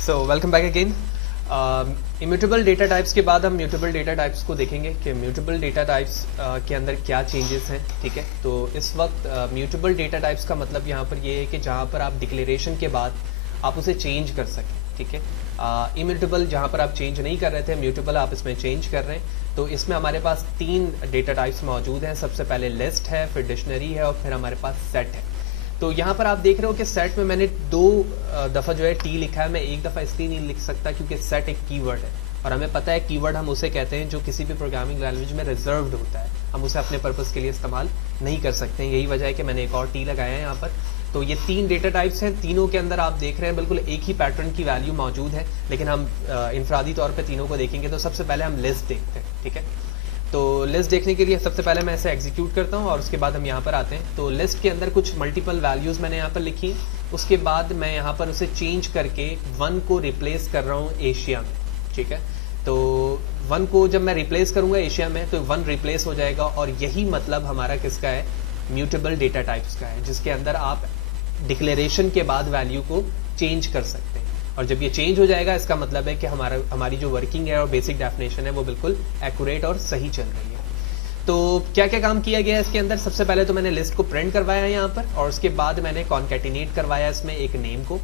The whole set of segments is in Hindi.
So welcome back again. Immutable data types के बाद हम म्यूटेबल डेटा टाइप्स को देखेंगे कि म्यूटेबल डेटा टाइप्स के अंदर क्या चेंजेस हैं। ठीक है, तो इस वक्त म्यूटेबल डेटा टाइप्स का मतलब यहाँ पर ये है कि जहाँ पर आप डिक्लेरेशन के बाद आप उसे चेंज कर सकें। ठीक है, इम्यूटेबल जहाँ पर आप चेंज नहीं कर रहे थे, म्यूटेबल आप इसमें चेंज कर रहे हैं। तो इसमें हमारे पास 3 डेटा टाइप्स मौजूद हैं। सबसे पहले लिस्ट है, फिर डिक्शनरी है और फिर हमारे पास सेट है। तो यहाँ पर आप देख रहे हो कि सेट में मैंने 2 दफ़ा जो है टी लिखा है। मैं एक दफ़ा इसलिए नहीं लिख सकता क्योंकि सेट एक कीवर्ड है और हमें पता है कीवर्ड हम उसे कहते हैं जो किसी भी प्रोग्रामिंग लैंग्वेज में रिजर्व्ड होता है, हम उसे अपने पर्पस के लिए इस्तेमाल नहीं कर सकते हैं। यही वजह है कि मैंने एक और टी लगाया है यहाँ पर। तो ये 3 डेटा टाइप्स हैं, तीनों के अंदर आप देख रहे हैं बिल्कुल एक ही पैटर्न की वैल्यू मौजूद है, लेकिन हम इनफरादी तौर पर तीनों को देखेंगे। तो सबसे पहले हम लिस्ट देखते हैं। ठीक है, तो लिस्ट देखने के लिए सबसे पहले मैं इसे एग्जीक्यूट करता हूँ और उसके बाद हम यहाँ पर आते हैं। तो लिस्ट के अंदर कुछ मल्टीपल वैल्यूज़ मैंने यहाँ पर लिखी। उसके बाद मैं यहाँ पर उसे चेंज करके 1 को रिप्लेस कर रहा हूँ एशिया में। ठीक है, तो 1 को जब मैं रिप्लेस करूँगा एशिया में तो 1 रिप्लेस हो जाएगा और यही मतलब हमारा किसका है, म्यूटेबल डेटा टाइप्स का है, जिसके अंदर आप डिक्लेरेशन के बाद वैल्यू को चेंज कर सकते हैं। और जब ये चेंज हो जाएगा इसका मतलब है कि हमारी जो वर्किंग है और बेसिक डेफिनेशन है वो बिल्कुल एक्यूरेट और सही चल रही है। तो क्या क्या काम किया गया है इसके अंदर? सबसे पहले तो मैंने लिस्ट को प्रिंट करवाया है यहाँ पर और उसके बाद मैंने कॉन्कैटिनेट करवाया इसमें एक नेम को।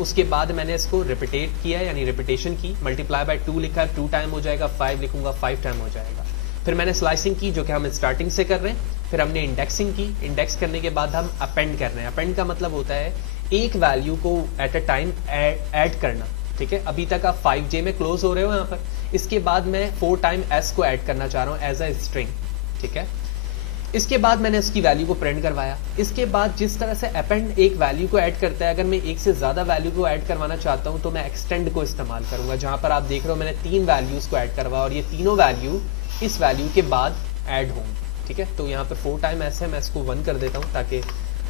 उसके बाद मैंने इसको रिपीटेट किया यानी रिपीटेशन की, मल्टीप्लाई बाय 2 लिखा, 2 टाइम हो जाएगा, 5 लिखूंगा 5 टाइम हो जाएगा। फिर मैंने स्लाइसिंग की जो कि हम स्टार्टिंग से कर रहे हैं। फिर हमने इंडेक्सिंग की, इंडेक्स करने के बाद हम अपेंड कर रहे हैं। अपेंड का मतलब होता है एक वैल्यू को एट अ टाइम ऐड करना। ठीक है, अभी तक आप 5J में क्लोज हो रहे हो यहाँ पर। इसके बाद मैं 4 टाइम S को ऐड करना चाह रहा हूँ एज अ स्ट्रिंग। ठीक है, इसके बाद मैंने उसकी वैल्यू को प्रिंट करवाया। इसके बाद जिस तरह से अपेंड एक वैल्यू को ऐड करता है, अगर मैं एक से ज़्यादा वैल्यू को ऐड करवाना चाहता हूँ तो मैं एक्सटेंड को इस्तेमाल करूँगा। जहाँ पर आप देख रहे हो मैंने 3 वैल्यूज़ को ऐड करवाया और ये तीनों वैल्यू इस वैल्यू के बाद ऐड होंगी। ठीक है, तो यहाँ पर 4 टाइम S है, मैं इसको 1 कर देता हूँ ताकि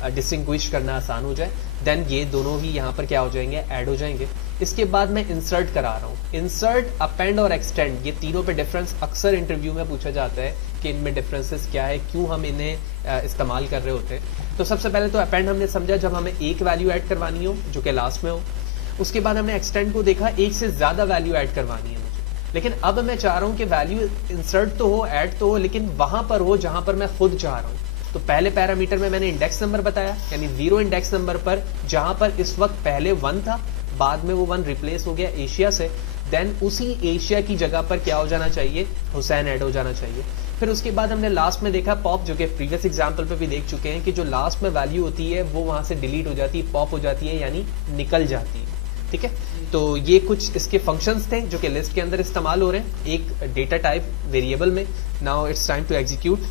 डिस्टिंग्विश करना आसान हो जाए। देन ये दोनों ही यहाँ पर क्या हो जाएंगे, ऐड हो जाएंगे। इसके बाद मैं इंसर्ट करा रहा हूँ। इंसर्ट, अपेंड और एक्सटेंड, ये तीनों पे डिफरेंस अक्सर इंटरव्यू में पूछा जाता है कि इनमें डिफरेंसेस क्या है, क्यों हम इन्हें इस्तेमाल कर रहे होते हैं। तो सबसे पहले तो अपेंड हमने समझा जब हमें एक वैल्यू ऐड करवानी हो जो कि लास्ट में हो। उसके बाद हमने एक्सटेंड को देखा, एक से ज़्यादा वैल्यू ऐड करवानी है मुझे, लेकिन अब मैं चाह रहा हूँ कि वैल्यू इंसर्ट तो हो, ऐड तो हो, लेकिन वहाँ पर हो जहाँ पर मैं खुद चाह रहा हूँ। तो पहले पैरामीटर में मैंने इंडेक्स नंबर बताया, यानी 0 इंडेक्स नंबर पर जहां पर इस वक्त पहले 1 था, बाद में वो 1 रिप्लेस हो गया एशिया से। देन उसी एशिया की जगह पर क्या हो जाना चाहिए, हुसैन ऐड हो जाना चाहिए। फिर उसके बाद हमने लास्ट में देखा पॉप, जो कि प्रीवियस एग्जाम्पल पे भी देख चुके हैं कि जो लास्ट में वैल्यू होती है वो वहां से डिलीट हो जाती है, पॉप हो जाती है, यानी निकल जाती है। ठीक है, तो ये कुछ इसके फंक्शंस थे जो कि लिस्ट के अंदर इस्तेमाल हो रहे हैं एक डेटा टाइप वेरिएबल में। Now it's time to execute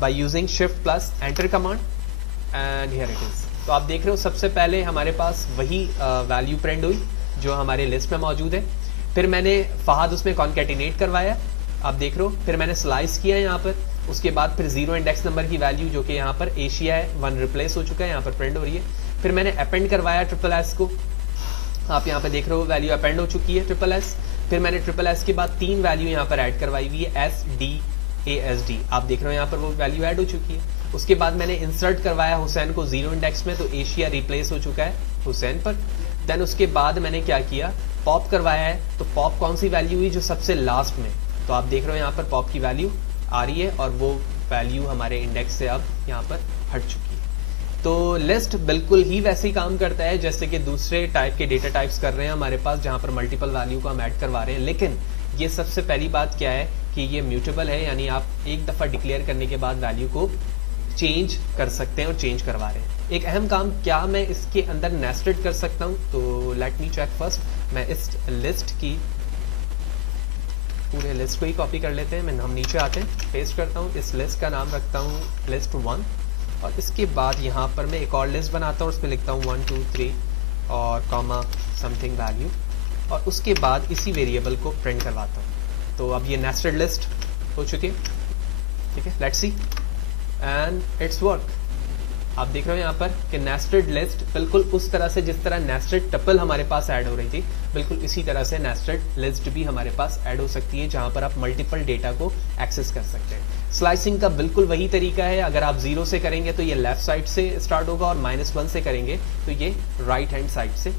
by using shift plus enter command and here it is। तो आप देख रहे हो सबसे पहले हमारे पास वही वैल्यू प्रिंट हुई जो हमारे लिस्ट में मौजूद है। फिर मैंने फहद उसमें कॉन्कैटिनेट करवाया, आप देख रहे हो। फिर मैंने स्लाइस किया यहाँ पर। उसके बाद फिर 0 इंडेक्स नंबर की वैल्यू जो कि यहाँ पर एशिया है 1 रिप्लेस हो चुका है, यहाँ पर प्रिंट हो रही है। फिर मैंने अपेंड करवाया SSS को, आप यहाँ पर देख रहे हो वैल्यू अपेंड हो चुकी है SSS। फिर मैंने SSS के बाद 3 वैल्यू यहाँ पर ऐड करवाई हुई है SDASD, आप देख रहे हो यहाँ पर वो वैल्यू ऐड हो चुकी है। उसके बाद मैंने इंसर्ट करवाया हुसैन को 0 इंडेक्स में, तो एशिया रिप्लेस हो चुका है हुसैन पर। देन उसके बाद मैंने क्या किया, पॉप करवाया है। तो पॉप कौन सी वैल्यू हुई, जो सबसे लास्ट में। तो आप देख रहे हो यहाँ पर पॉप की वैल्यू आ रही है और वो वैल्यू हमारे इंडेक्स से अब यहाँ पर हट चुकी है। तो लिस्ट बिल्कुल ही वैसे ही काम करता है जैसे कि दूसरे टाइप के डेटा टाइप्स कर रहे हैं हमारे पास, जहाँ पर मल्टीपल वैल्यू को हम ऐड करवा रहे हैं। लेकिन ये सबसे पहली बात क्या है कि ये म्यूटेबल है, यानी आप एक दफ़ा डिक्लेयर करने के बाद वैल्यू को चेंज कर सकते हैं और चेंज करवा रहे हैं। एक अहम काम, क्या मैं इसके अंदर नेस्टेड कर सकता हूं? तो लेट मी चेक फर्स्ट। मैं इस लिस्ट की पूरे लिस्ट को ही कॉपी कर लेते हैं। हम नीचे आते हैं, पेस्ट करता हूं, इस लिस्ट का नाम रखता हूं लिस्ट 1 और इसके बाद यहाँ पर मैं एक और लिस्ट बनाता हूँ, उसमें लिखता हूँ 1 2 3 और कॉमा समथिंग वैल्यू और उसके बाद इसी वेरिएबल को प्रिंट करवाता हूँ। तो अब ये नेस्टेड लिस्ट हो चुकी है। ठीक है, let's see and it's work. आप देख रहे हो यहाँ पर कि नेस्टेड लिस्ट बिल्कुल उस तरह से जिस तरह नेस्टेड टपल हमारे पास ऐड हो रही थी, बिल्कुल इसी तरह से नेस्टेड लिस्ट भी हमारे पास ऐड हो सकती है, जहां पर आप मल्टीपल डेटा को एक्सेस कर सकते हैं। स्लाइसिंग का बिल्कुल वही तरीका है। अगर आप 0 से करेंगे तो ये लेफ्ट साइड से स्टार्ट होगा और -1 से करेंगे तो ये राइट हैंड साइड से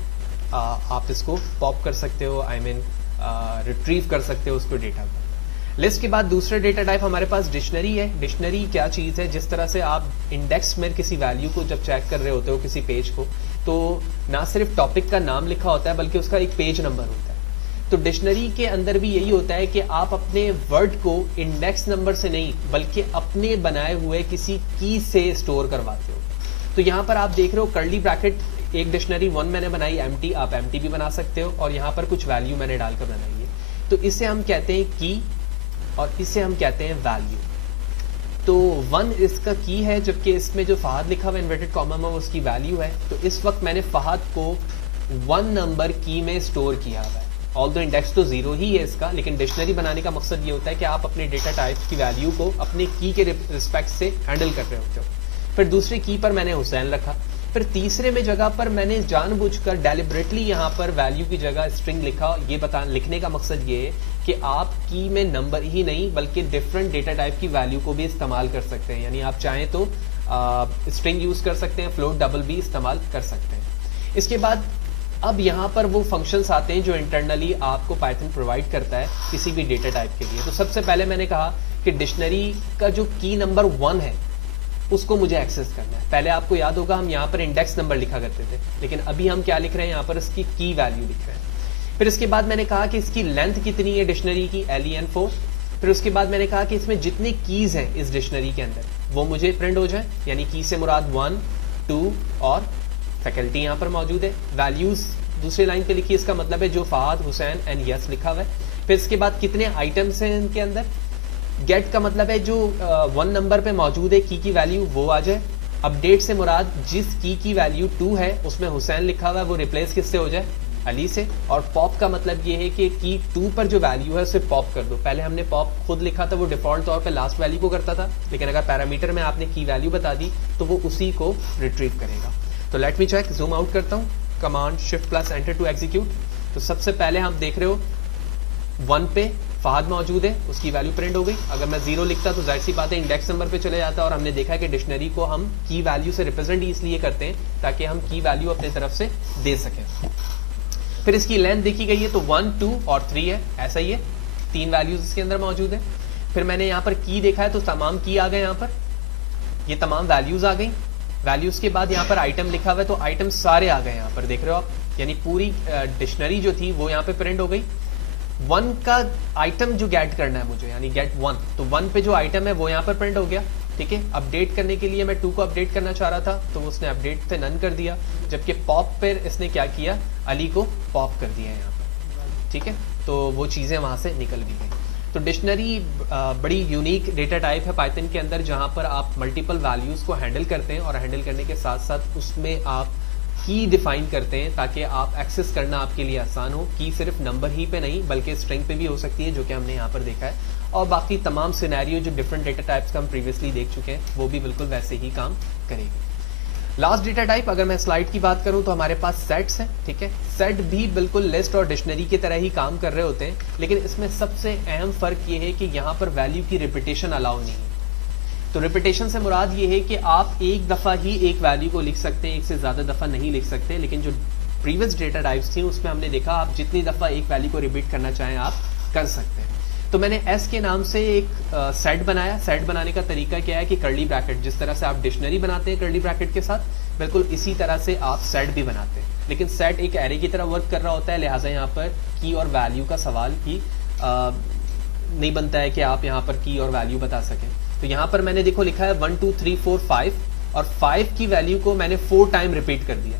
आप इसको पॉप कर सकते हो, आई मीन रिट्रीव कर सकते हो उसको डेटा को। लिस्ट के बाद दूसरा डेटा टाइप हमारे पास डिक्शनरी है। डिक्शनरी क्या चीज़ है, जिस तरह से आप इंडेक्स में किसी वैल्यू को जब चेक कर रहे होते हो किसी पेज को, तो ना सिर्फ टॉपिक का नाम लिखा होता है बल्कि उसका एक पेज नंबर होता है। तो डिक्शनरी के अंदर भी यही होता है कि आप अपने वर्ड को इंडेक्स नंबर से नहीं बल्कि अपने बनाए हुए किसी की से स्टोर करवाते हो। तो यहाँ पर आप देख रहे हो कर्ली ब्रैकेट, एक डिक्शनरी 1 मैंने बनाई एम्प्टी, आप एम्प्टी भी बना सकते हो, और यहाँ पर कुछ वैल्यू मैंने डालकर बनाई है। तो इसे हम कहते हैं की और इसे हम कहते हैं वैल्यू। तो 1 इसका की है, जबकि इसमें जो फहद लिखा हुआ इन्वर्टेड कॉमा में वो उसकी वैल्यू है। तो इस वक्त मैंने फहद को 1 नंबर की में स्टोर किया हुआ है। ऑल्दो इंडेक्स तो 0 ही है इसका, लेकिन डिक्शनरी बनाने का मकसद ये होता है कि आप अपने डेटा टाइप्स की वैल्यू को अपने की के रिस्पेक्ट से हैंडल कर रहे होते हो। फिर दूसरे की पर मैंने हुसैन रखा। फिर तीसरे में जगह पर मैंने जानबूझकर डेलिबरेटली यहाँ पर वैल्यू की जगह स्ट्रिंग लिखा। ये लिखने का मकसद ये है कि आप की में नंबर ही नहीं बल्कि डिफरेंट डेटा टाइप की वैल्यू को भी इस्तेमाल कर सकते हैं। यानी आप चाहें तो स्ट्रिंग यूज कर सकते हैं, फ्लोट डबल भी इस्तेमाल कर सकते हैं। इसके बाद अब यहाँ पर वो फंक्शंस आते हैं जो इंटरनली आपको पाइथन प्रोवाइड करता है किसी भी डेटा टाइप के लिए। तो सबसे पहले मैंने कहा कि डिक्शनरी का जो की नंबर 1 है उसको मुझे एक्सेस करना है। पहले आपको याद होगा हम यहाँ पर इंडेक्स नंबर लिखा करते थे, लेकिन अभी हम क्या लिख रहे हैं, यहाँ पर इसकी की वैल्यू लिख रहे हैं। फिर इसके बाद मैंने कहा कि इसकी लेंथ कितनी है डिक्शनरी की, LEN4। फिर उसके बाद मैंने कहा कि इसमें जितनी कीज हैं इस डिक्शनरी के अंदर वो मुझे प्रिंट हो जाए, यानी की से मुराद 1, 2 और फैकल्टी यहाँ पर मौजूद है। वैल्यूज दूसरी लाइन पे लिखी, इसका मतलब है जो फहद, हुसैन एंड यस लिखा हुआ है। फिर इसके बाद कितने आइटम्स हैं इनके अंदर। गेट का मतलब है जो 1 नंबर पे मौजूद है की वैल्यू वो आ जाए। अपडेट से मुराद जिस की वैल्यू 2 है उसमें हुसैन लिखा हुआ है वो रिप्लेस किससे हो जाए, अली से। और पॉप का मतलब ये है कि की 2 पर जो वैल्यू है उसे पॉप कर दो। पहले हमने पॉप खुद लिखा था, वो डिफॉल्ट तौर पे लास्ट वैल्यू को करता था, लेकिन अगर पैरामीटर में आपने की वैल्यू बता दी तो वो उसी को रिट्रीव करेगा। तो let me check, zoom out करता हूँ, command shift plus enter to execute. तो सबसे पहले हम देख रहे हो 1 पे फहद मौजूद है, उसकी वैल्यू प्रिंट हो गई। अगर मैं 0 लिखता तो जाहिर सी बात है इंडेक्स नंबर पे चले जाता, और हमने देखा कि डिक्शनरी को हम की वैल्यू से रिप्रेजेंट इसलिए करते हैं ताकि हम की वैल्यू अपनी तरफ से दे सकें। फिर इसकी लेंथ देखी गई है तो 1, 2 और 3 है, ऐसा ही है, 3 वैल्यूज इसके अंदर मौजूद है। फिर मैंने यहाँ पर की देखा है तो तमाम की आ गए, यहाँ पर ये तमाम वैल्यूज आ गई। वैल्यूज के बाद यहाँ पर आइटम लिखा हुआ है तो आइटम सारे आ गए यहाँ पर, देख रहे हो आप, यानी पूरी डिक्शनरी जो थी वो यहाँ पे प्रिंट हो गई। 1 का आइटम जो गेट करना है मुझे, यानी गेट 1, तो 1 पे जो आइटम है वो यहाँ पर प्रिंट हो गया। ठीक है, अपडेट करने के लिए मैं 2 को अपडेट करना चाह रहा था तो उसने अपडेट से नन कर दिया, जबकि पॉप पर इसने क्या किया, अली को पॉप कर दिया यहाँ पर। ठीक है, तो वो चीज़ें वहाँ से निकल भी गई। तो डिक्शनरी बड़ी यूनिक डेटा टाइप है पाइथन के अंदर, जहाँ पर आप मल्टीपल वैल्यूज़ को हैंडल करते हैं और हैंडल करने के साथ साथ उसमें आप की डिफाइन करते हैं ताकि आप एक्सेस करना आपके लिए आसान हो। की सिर्फ नंबर ही पे नहीं बल्कि स्ट्रिंग पे भी हो सकती है, जो कि हमने यहाँ पर देखा है, और बाकी तमाम सिनेरियो जो डिफरेंट डेटा टाइप्स का हम प्रीवियसली देख चुके हैं वो भी बिल्कुल वैसे ही काम करेगी। लास्ट डेटा टाइप, अगर मैं स्लाइड की बात करूं तो हमारे पास सेट्स हैं। ठीक है, सेट भी बिल्कुल लिस्ट और डिक्शनरी की तरह ही काम कर रहे होते हैं, लेकिन इसमें सबसे अहम फर्क ये है कि यहाँ पर वैल्यू की रिपीटेशन अलाउ नहीं है। तो रिपीटेशन से मुराद ये है कि आप एक दफ़ा ही एक वैल्यू को लिख सकते हैं, एक से ज़्यादा दफ़ा नहीं लिख सकते। लेकिन जो प्रीवियस डेटा टाइप्स थी उसमें हमने देखा आप जितनी दफ़ा एक वैल्यू को रिपीट करना चाहें आप कर सकते हैं। तो मैंने एस के नाम से एक सेट बनाया। सेट बनाने का तरीका क्या है कि कर्ली ब्रैकेट, जिस तरह से आप डिक्शनरी बनाते हैं कर्ली ब्रैकेट के साथ, बिल्कुल इसी तरह से आप सेट भी बनाते हैं, लेकिन सेट एक एरे की तरह वर्क कर रहा होता है, लिहाजा यहाँ पर की और वैल्यू का सवाल ही नहीं बनता है कि आप यहाँ पर की और वैल्यू बता सकें। तो यहाँ पर मैंने देखो लिखा है 1 2 3 4 5 और 5 की वैल्यू को मैंने 4 टाइम रिपीट कर दिया,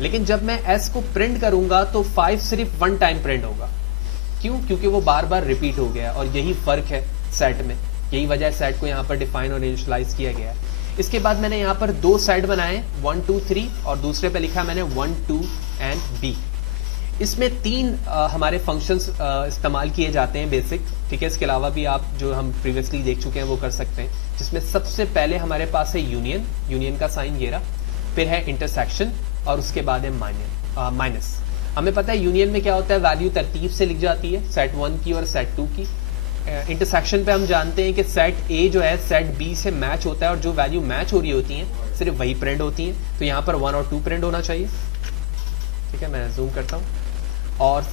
लेकिन जब मैं एस को प्रिंट करूंगा तो 5 सिर्फ 1 टाइम प्रिंट होगा। क्यों? क्योंकि वो बार बार रिपीट हो गया, और यही फर्क है सेट में, यही वजह है सेट को यहाँ पर डिफाइन और इनिशियलाइज किया गया है। इसके बाद मैंने यहाँ पर 2 सेट बनाए, 1 2 3, और दूसरे पे लिखा मैंने 1 2 एंड बी। इसमें 3 हमारे फंक्शंस इस्तेमाल किए जाते हैं बेसिक। ठीक है, इसके अलावा भी आप जो हम प्रीवियसली देख चुके हैं वो कर सकते हैं, जिसमें सबसे पहले हमारे पास है यूनियन, यूनियन का साइन ये रहा, फिर है इंटरसेक्शन और उसके बाद है माइनस। हमें पता है यूनियन में क्या होता है, वैल्यू तरतीब से लिख जाती है, सेट 1 की और सेट 2 की। इंटरसेक्शन पे हम जानते हैं कि सेट ए जो है सेट बी से मैच होता है, और जो वैल्यू मैच हो रही होती हैं सिर्फ वही प्रिंट होती हैं। तो यहाँ पर 1 और 2 प्रिंट होना चाहिए। ठीक है, मैं जूम करता हूँ, और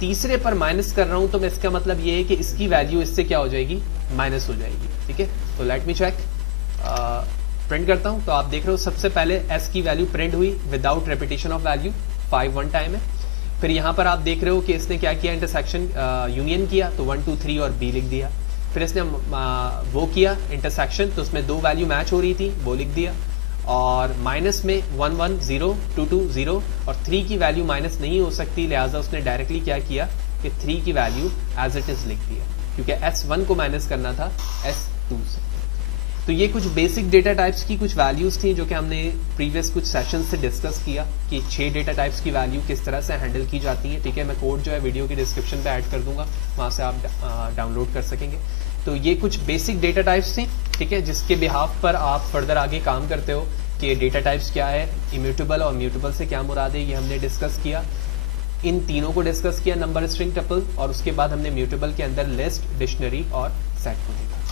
तीसरे पर माइनस कर रहा हूँ, तो मैं इसका मतलब ये है कि इसकी वैल्यू इससे क्या हो जाएगी, माइनस हो जाएगी। ठीक है, तो लेट मी चेक, प्रिंट करता हूँ। तो आप देख रहे हो सबसे पहले s की वैल्यू प्रिंट हुई without repetition of value, 5 one time है। फिर यहाँ पर आप देख रहे हो कि इसने क्या किया, इंटरसेक्शन यूनियन किया, तो 1 2 3 और b लिख दिया। फिर इसने वो किया इंटरसेक्शन, तो उसमें दो वैल्यू मैच हो रही थी, वो लिख दिया। और माइनस में 1 1 0 2 2 0 और 3 की वैल्यू माइनस नहीं हो सकती, लिहाजा उसने डायरेक्टली क्या किया कि 3 की वैल्यू एज इट इज लिख दिया, क्योंकि S1 को माइनस करना था S2 से। तो ये कुछ बेसिक डेटा टाइप्स की कुछ वैल्यूज थी जो कि हमने प्रीवियस कुछ सेशन से डिस्कस किया कि 6 डेटा टाइप्स की वैल्यू किस तरह से हैंडल की जाती है। ठीक है, मैं कोड जो है वीडियो की डिस्क्रिप्शन पे ऐड कर दूंगा, वहाँ से आप डाउनलोड कर सकेंगे। तो ये कुछ बेसिक डेटा टाइप्स थी, ठीक है, जिसके बिहाफ पर आप फर्दर आगे काम करते हो कि डेटा टाइप्स क्या है, इम्यूटेबल और म्यूटेबल से क्या मुराद है, ये हमने डिस्कस किया। इन तीनों को डिस्कस किया, नंबर, स्ट्रिंग, टपल, और उसके बाद हमने म्यूटेबल के अंदर लिस्ट, डिक्शनरी और सेट को देखा।